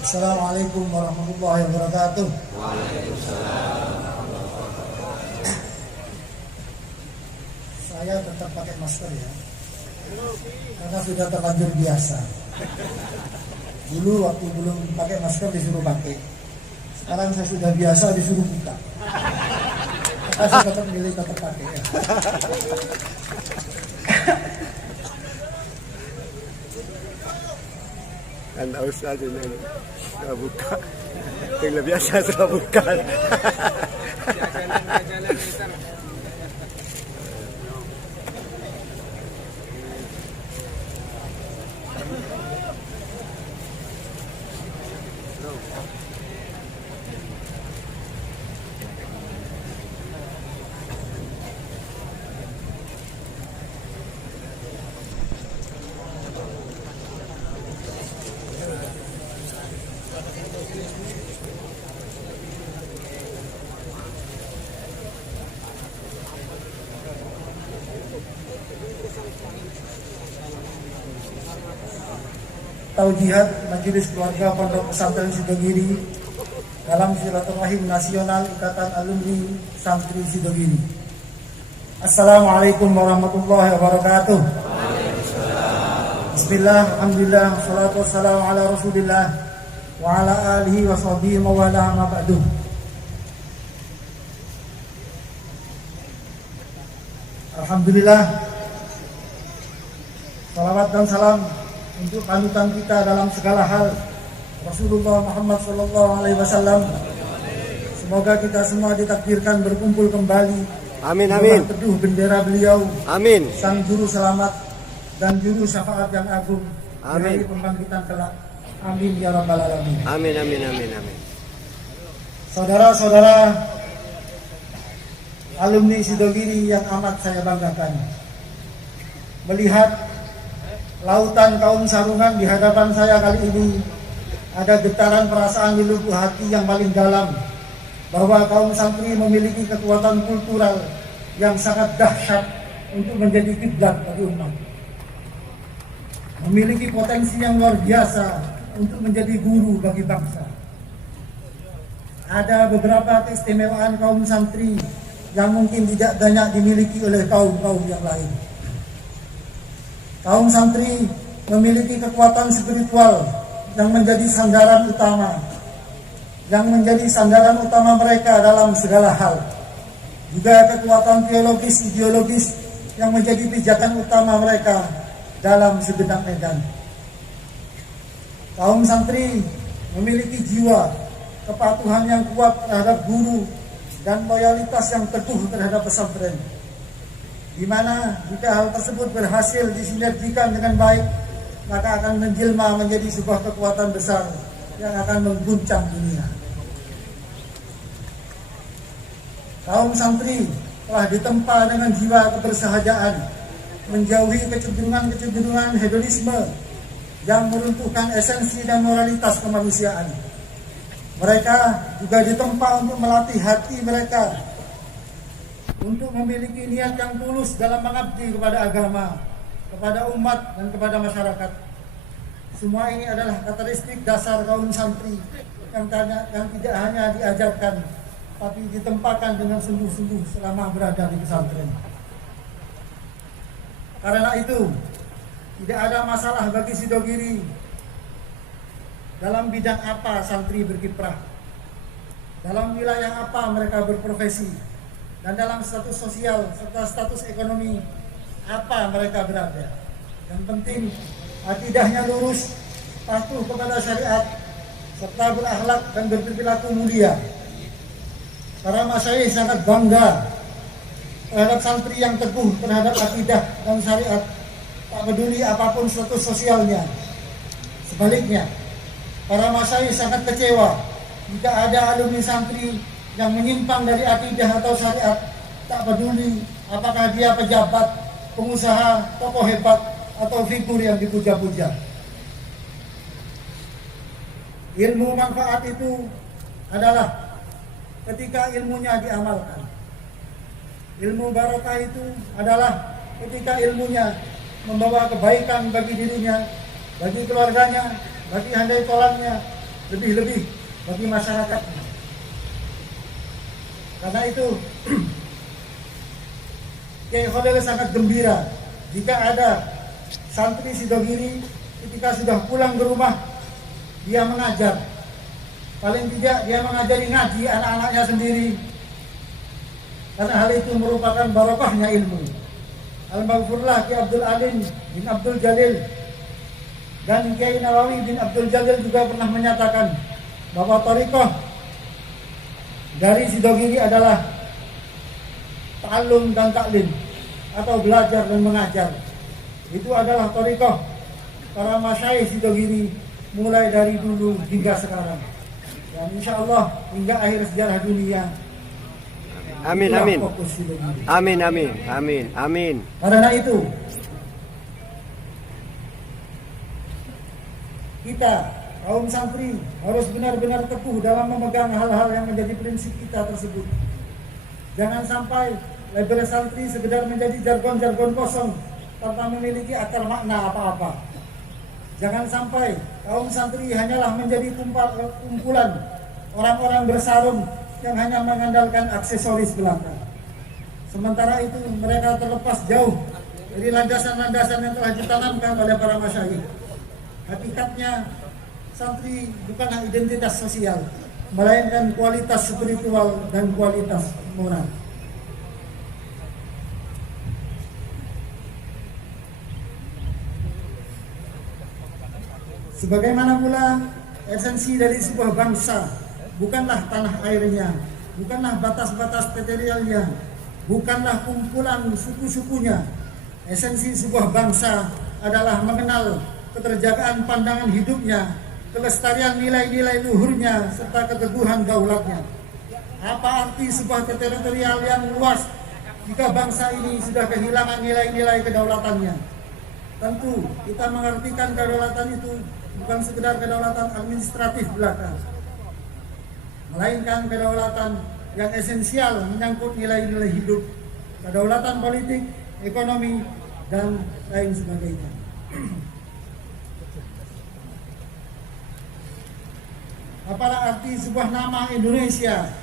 Assalamualaikum warahmatullahi wabarakatuh. Saya tetap pakai masker ya, karena sudah terlanjur biasa. Dulu waktu belum pakai masker disuruh pakai, sekarang saya sudah biasa disuruh buka. Maka saya tetap milih tetap pakai ya. Anda usah aja nih, sudah buka. Yang biasa sudah buka. Taujihat Majelis Keluarga Pondok Pesantren Sidogiri dalam Silaturahim Nasional Ikatan Alumni Santri Sidogiri. Assalamualaikum warahmatullahi wabarakatuh. Bismillah, alhamdulillah, salatu wassalamu ala rasulillah wa ala alihi wa sahbihi mawala ma ba'du. Alhamdulillah, salawat dan salam untuk panutan kita dalam segala hal, Rasulullah Muhammad SAW. Semoga kita semua ditakdirkan berkumpul kembali. Amin, amin. Teduh bendera beliau. Amin. Sang juru selamat dan juru syafaat yang agung. Amin. Dari pembangkitan kelak. Amin ya rabbal alamin. Amin, amin, amin, amin. Saudara-saudara alumni Sidogiri yang amat saya banggakan, melihat lautan kaum sarungan di hadapan saya kali ini, ada getaran perasaan di lubuk hati yang paling dalam bahwa kaum santri memiliki kekuatan kultural yang sangat dahsyat untuk menjadi kiblat bagi umat, memiliki potensi yang luar biasa untuk menjadi guru bagi bangsa. Ada beberapa keistimewaan kaum santri yang mungkin tidak banyak dimiliki oleh kaum-kaum yang lain. Kaum santri memiliki kekuatan spiritual yang menjadi sandaran utama, mereka dalam segala hal. Juga kekuatan teologis, ideologis yang menjadi pijakan utama mereka dalam segenap medan. Kaum santri memiliki jiwa kepatuhan yang kuat terhadap guru dan loyalitas yang teguh terhadap pesantren, di mana jika hal tersebut berhasil disinergikan dengan baik, maka akan menjelma menjadi sebuah kekuatan besar yang akan mengguncang dunia. Kaum santri telah ditempa dengan jiwa kebersahajaan, menjauhi kecenderungan hedonisme yang meruntuhkan esensi dan moralitas kemanusiaan. Mereka juga ditempa untuk melatih hati mereka untuk memiliki niat yang tulus dalam mengabdi kepada agama, kepada umat, dan kepada masyarakat. Semua ini adalah karakteristik dasar kaum santri yang tidak hanya diajarkan, tapi ditempakan dengan sungguh-sungguh selama berada di pesantren. Karena itu, tidak ada masalah bagi Sidogiri dalam bidang apa santri berkiprah, dalam wilayah apa mereka berprofesi, dan dalam status sosial serta status ekonomi apa mereka berada. Yang penting akidahnya lurus, patuh kepada syariat, serta berakhlak dan berperilaku mulia. Para masyayikh sangat bangga terhadap santri yang teguh terhadap akidah dan syariat, tak peduli apapun status sosialnya. Sebaliknya, para masyayikh sangat kecewa jika ada alumni santri yang menyimpang dari akidah atau syariat, tak peduli apakah dia pejabat, pengusaha, tokoh hebat, atau figur yang dipuja-puja. Ilmu manfaat itu adalah ketika ilmunya diamalkan. Ilmu barokah itu adalah ketika ilmunya membawa kebaikan bagi dirinya, bagi keluarganya, bagi handai tolannya, lebih-lebih bagi masyarakat. Karena itu Kiai Khalil sangat gembira jika ada santri Sidogiri ketika sudah pulang ke rumah dia mengajar. Paling tidak dia mengajari ngaji anak-anaknya sendiri. Karena hal itu merupakan barokahnya ilmu. Al-Maghfurlah Kiai Abdul Alim bin Abdul Jalil dan Kiai Nawawi bin Abdul Jalil juga pernah menyatakan bahwa thariqah dari Sidogiri adalah ta'allum dan taklim atau belajar dan mengajar. Itu adalah thariqah para masyayikh Sidogiri mulai dari dulu hingga sekarang. Dan insya Allah hingga akhir sejarah dunia. Amin, amin. Amin, amin, amin, amin. Karena itu kita kaum santri harus benar-benar teguh dalam memegang hal-hal yang menjadi prinsip kita tersebut. Jangan sampai label santri sekedar menjadi jargon-jargon kosong tanpa memiliki akar makna apa-apa. Jangan sampai kaum santri hanyalah menjadi kumpulan orang-orang bersarung yang hanya mengandalkan aksesoris belaka. Sementara itu mereka terlepas jauh dari landasan-landasan yang telah ditanamkan oleh para masyayikh. Hakikatnya santri bukanlah identitas sosial, melainkan kualitas spiritual dan kualitas moral. Sebagaimana pula esensi dari sebuah bangsa bukanlah tanah airnya, bukanlah batas-batas teritorialnya, bukanlah kumpulan suku-sukunya. Esensi sebuah bangsa adalah mengenal keterjagaan pandangan hidupnya, kelestarian nilai-nilai luhurnya, serta keteguhan daulatnya. Apa arti sebuah teritorial yang luas jika bangsa ini sudah kehilangan nilai-nilai kedaulatannya? Tentu kita mengartikan kedaulatan itu bukan sekedar kedaulatan administratif belaka, melainkan kedaulatan yang esensial menyangkut nilai-nilai hidup, kedaulatan politik, ekonomi, dan lain sebagainya. Apalah arti sebuah nama Indonesia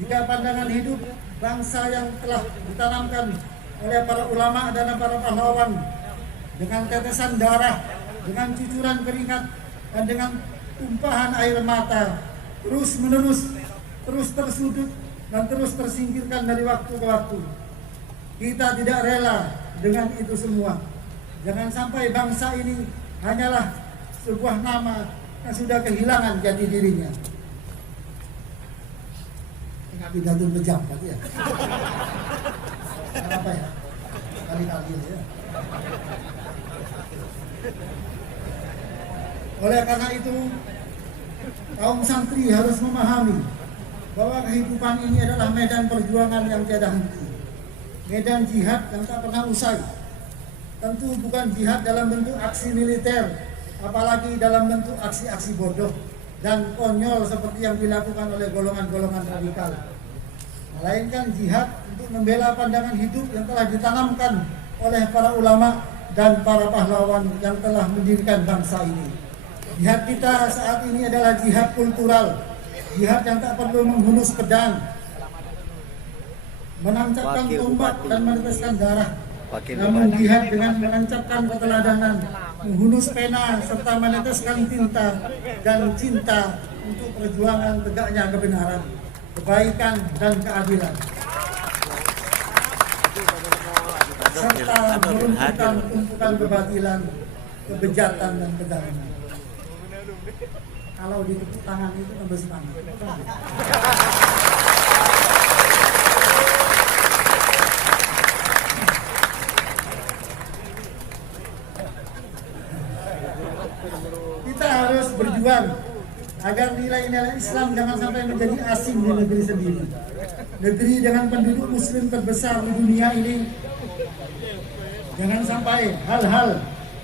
jika pandangan hidup bangsa yang telah ditanamkan oleh para ulama dan para pahlawan dengan tetesan darah, dengan cucuran keringat, dan dengan tumpahan air mata terus menerus, terus tersudut dan terus tersingkirkan dari waktu ke waktu. Kita tidak rela dengan itu semua. Jangan sampai bangsa ini hanyalah sebuah nama yang sudah kehilangan jati dirinya. Enggak pidato pejabat ya. Kenapa ya? Kali-kali ya. Oleh karena itu, kaum santri harus memahami bahwa kehidupan ini adalah medan perjuangan yang tiada henti, medan jihad yang tak pernah usai. Tentu bukan jihad dalam bentuk aksi militer, apalagi dalam bentuk aksi-aksi bodoh dan konyol seperti yang dilakukan oleh golongan-golongan radikal, melainkan jihad untuk membela pandangan hidup yang telah ditanamkan oleh para ulama dan para pahlawan yang telah mendirikan bangsa ini. Jihad kita saat ini adalah jihad kultural, jihad yang tak perlu menghunus pedang, menancapkan tombak dan meneteskan darah, namun jihad dengan menancapkan keteladanan, menghunus pena serta meneteskan tinta dan cinta untuk perjuangan tegaknya kebenaran, kebaikan dan keadilan, serta meruntuhkan tumpukan kebatilan, kebejatan dan kezaliman. Kalau ditepuk tangan itu tambah semangat. Kita harus berjuang agar nilai-nilai Islam jangan sampai menjadi asing di negeri sendiri. Negeri dengan penduduk muslim terbesar di dunia ini. Jangan sampai hal-hal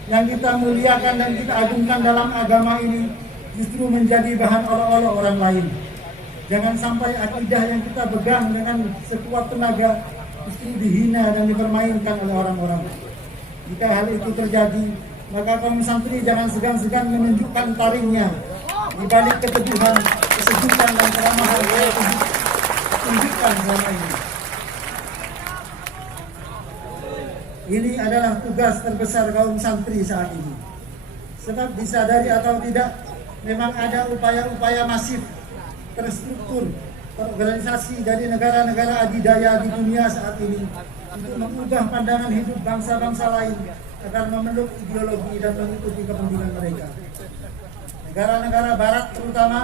yang kita muliakan dan kita agungkan dalam agama ini justru menjadi bahan olok-olok orang lain. Jangan sampai akidah yang kita pegang dengan sekuat tenaga justru dihina dan dipermainkan oleh orang-orang. Jika hal itu terjadi, maka kaum santri jangan segan-segan menunjukkan taringnya, di balik keteduhan, kesejukan dan keramahan yang tunjukkan selama ini. Ini adalah tugas terbesar kaum santri saat ini. Sebab disadari atau tidak, memang ada upaya-upaya masif, terstruktur, terorganisasi dari negara-negara adidaya di dunia saat ini untuk mengubah pandangan hidup bangsa-bangsa lain agar memeluk ideologi dan mengikuti kepentingan mereka. Negara-negara barat terutama,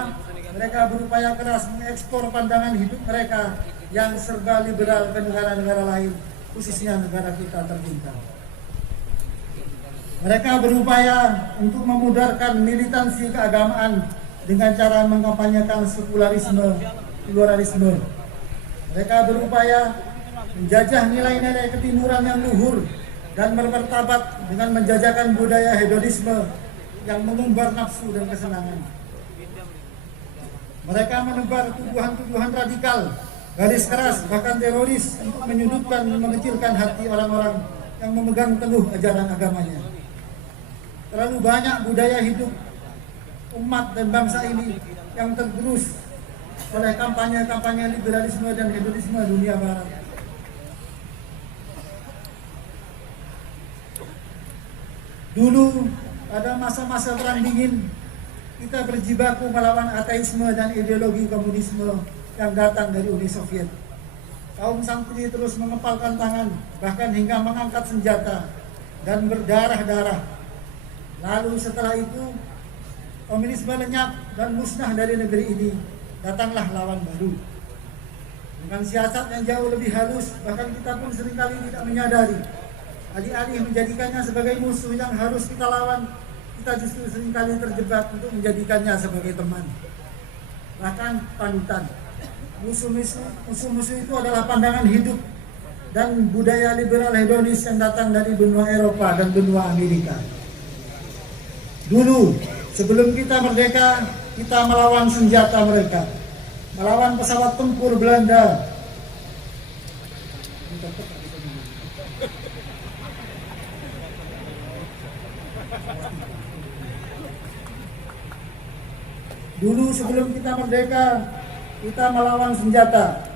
mereka berupaya keras mengekspor pandangan hidup mereka yang serba liberal ke negara-negara lain, khususnya negara kita tercinta. Mereka berupaya untuk memudarkan militansi keagamaan dengan cara mengkampanyekan sekularisme, pluralisme. Mereka berupaya menjajah nilai-nilai ketimuran yang luhur dan bermartabat dengan menjajakan budaya hedonisme yang mengumbar nafsu dan kesenangan. Mereka menebar tuduhan-tuduhan radikal, garis keras, bahkan teroris untuk menyudutkan dan mengecilkan hati orang-orang yang memegang teguh ajaran agamanya. Terlalu banyak budaya hidup umat dan bangsa ini yang tergerus oleh kampanye-kampanye liberalisme dan hedonisme dunia barat. Dulu pada masa-masa perang dingin, kita berjibaku melawan ateisme dan ideologi komunisme yang datang dari Uni Soviet. Kaum santri terus mengepalkan tangan, bahkan hingga mengangkat senjata dan berdarah-darah. Lalu setelah itu, komunisme lenyap dan musnah dari negeri ini. Datanglah lawan baru dengan siasat yang jauh lebih halus, bahkan kita pun seringkali tidak menyadari. Alih-alih menjadikannya sebagai musuh yang harus kita lawan, kita justru seringkali terjebak untuk menjadikannya sebagai teman, bahkan panutan. Musuh-musuh itu adalah pandangan hidup dan budaya liberal hedonis yang datang dari benua Eropa dan benua Amerika. Dulu, sebelum kita merdeka, kita melawan senjata mereka, melawan pesawat tempur Belanda. Dulu sebelum kita merdeka, kita melawan senjata,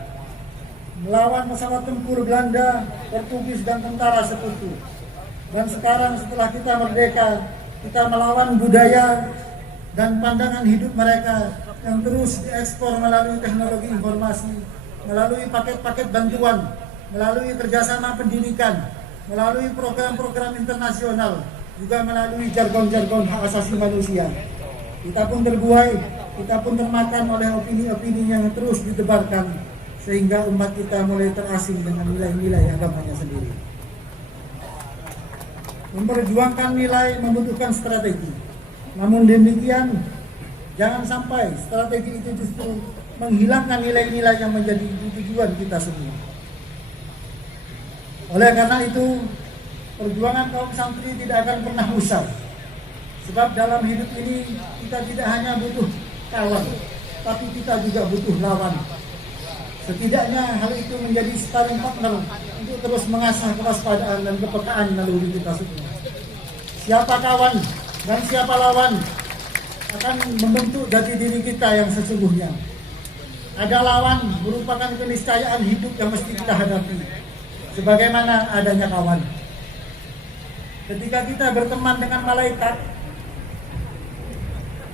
melawan pesawat tempur Belanda, Portugis dan tentara sekutu. Dan sekarang setelah kita merdeka, kita melawan budaya dan pandangan hidup mereka yang terus diekspor melalui teknologi informasi, melalui paket-paket bantuan, melalui kerjasama pendidikan, melalui program-program internasional, juga melalui jargon-jargon hak asasi manusia. Kita pun terbuai, kita pun termakan oleh opini-opini yang terus ditebarkan, sehingga umat kita mulai terasing dengan nilai-nilai agamanya sendiri. Memperjuangkan nilai membutuhkan strategi. Namun demikian, jangan sampai strategi itu justru menghilangkan nilai-nilai yang menjadi tujuan kita semua. Oleh karena itu, perjuangan kaum santri tidak akan pernah usai. Sebab dalam hidup ini kita tidak hanya butuh kawan, tapi kita juga butuh lawan. Setidaknya hal itu menjadi sparring partner untuk terus mengasah kewaspadaan dan kepekaan naluri kita semua. Siapa kawan dan siapa lawan akan membentuk jati diri kita yang sesungguhnya. Ada lawan merupakan keniscayaan hidup yang mesti kita hadapi, sebagaimana adanya kawan. Ketika kita berteman dengan malaikat,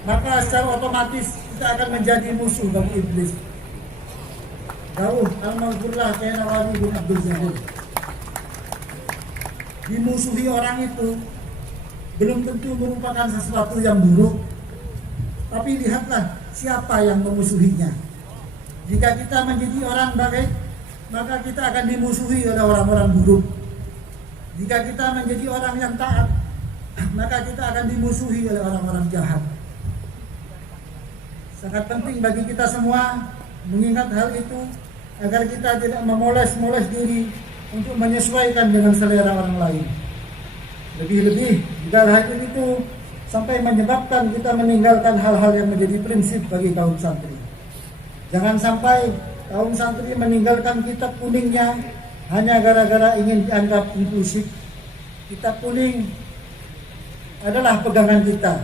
maka secara otomatis kita akan menjadi musuh bagi iblis. Jauh al-maghfurlah kena wali bin Abdul Jahil. Dimusuhi orang itu belum tentu merupakan sesuatu yang buruk, tapi lihatlah siapa yang memusuhinya. Jika kita menjadi orang baik, maka kita akan dimusuhi oleh orang-orang buruk. Jika kita menjadi orang yang taat, maka kita akan dimusuhi oleh orang-orang jahat. Sangat penting bagi kita semua mengingat hal itu agar kita tidak memoles-moles diri untuk menyesuaikan dengan selera orang lain. Lebih-lebih jika hal itu sampai menyebabkan kita meninggalkan hal-hal yang menjadi prinsip bagi kaum santri. Jangan sampai kaum santri meninggalkan kitab kuningnya hanya gara-gara ingin dianggap inklusif. Kitab kuning adalah pegangan kita,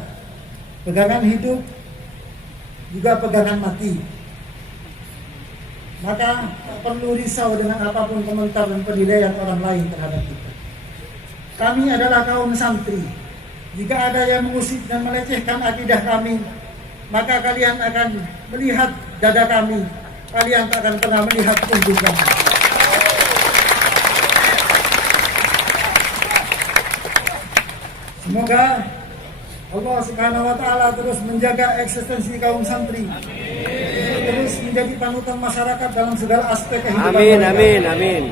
pegangan hidup, juga pegangan mati. Maka tak perlu risau dengan apapun komentar dan penilaian orang lain terhadap kita. Kami adalah kaum santri. Jika ada yang mengusik dan melecehkan akidah kami, maka kalian akan melihat dada kami. Kalian tak akan pernah melihat punggung kami. Semoga Allah Subhanahu wa Ta'ala terus menjaga eksistensi kaum santri, terus menjadi panutan masyarakat dalam segala aspek kehidupan. Amin, mereka. amin, amin.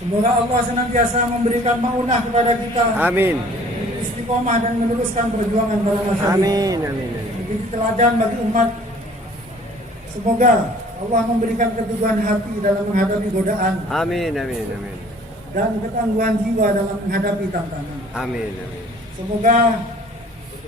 Semoga Allah senantiasa memberikan maunah kepada kita, Amin. istiqomah dan meneruskan perjuangan para masyarakat. Amin, amin, amin. Menjadi teladan bagi umat. Semoga Allah memberikan keteguhan hati dalam menghadapi godaan Amin, amin, amin. dan ketangguhan jiwa dalam menghadapi tantangan. Amin, amin. Semoga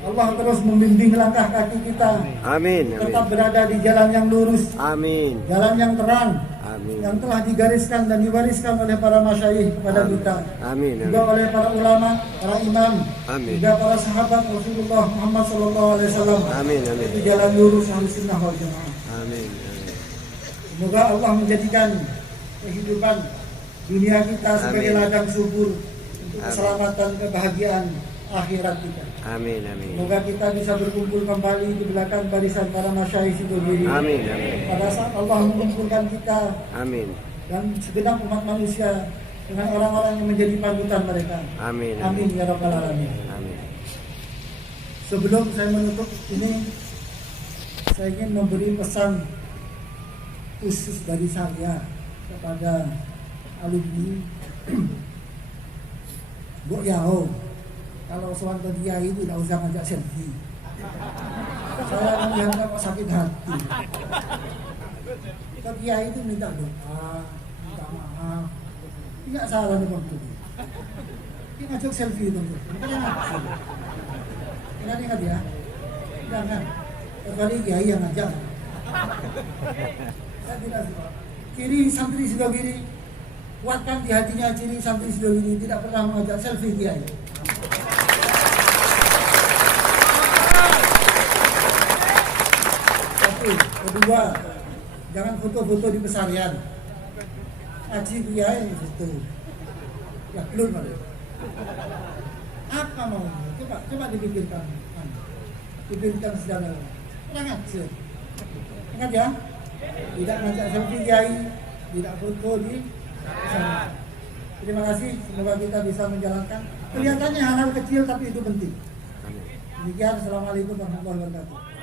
Allah terus membimbing langkah kaki kita Amin, amin. tetap berada di jalan yang lurus, Amin. jalan yang terang, Amin. yang telah digariskan dan diwariskan oleh para masyayikh kepada kita, Amin, juga amin. oleh para ulama, para imam, Amin. juga para sahabat Rasulullah Muhammad SAW. Amin, amin. Itu jalan lurus Ahlus Sunnah wal Jamaah. Amin, amin. Semoga Allah menjadikan kehidupan dunia kita sebagai Amin. ladang subur untuk Amin. keselamatan kebahagiaan akhirat kita. Amin, amin. Semoga kita bisa berkumpul kembali di belakang barisan para masyayikh itu diri. Amin, amin. Pada saat Allah mengumpulkan kita Amin. dan segenap umat manusia dengan orang-orang yang menjadi panutan mereka. Amin, Amin ya rabbal alamin. Amin. Sebelum saya menutup ini, saya ingin memberi pesan khusus dari saya kepada alumni Mbok Yao. Kalau soal ke dia itu tidak usah ngajak selfie. Saya melihatnya kok sakit hati. Ke dia itu minta doa, minta maaf. Tidak salah nih waktu itu. Dia ngajak selfie itu. Bukan yang ngajak. Ingat ya. Jangan. Kecuali kiai yang ngajak. Saya tidak suka. Kiri santri sebelah kiri. Kuatkan di hatinya ciri santri sebelah kiri tidak pernah mengajak selfie kiai. Kedua, jangan foto-foto di pesarian. Aji kiai foto. Ya belum ada. Apa mau? Coba dipikirkan. Dipikirkan secara kurang ajar. Ingat ya, tidak ngajak selfie kiai, tidak foto di pesarian. Terima kasih. Semoga kita bisa menjalankan. Kelihatannya hal-hal kecil tapi itu penting. Demikian. Assalamualaikum warahmatullahi wabarakatuh.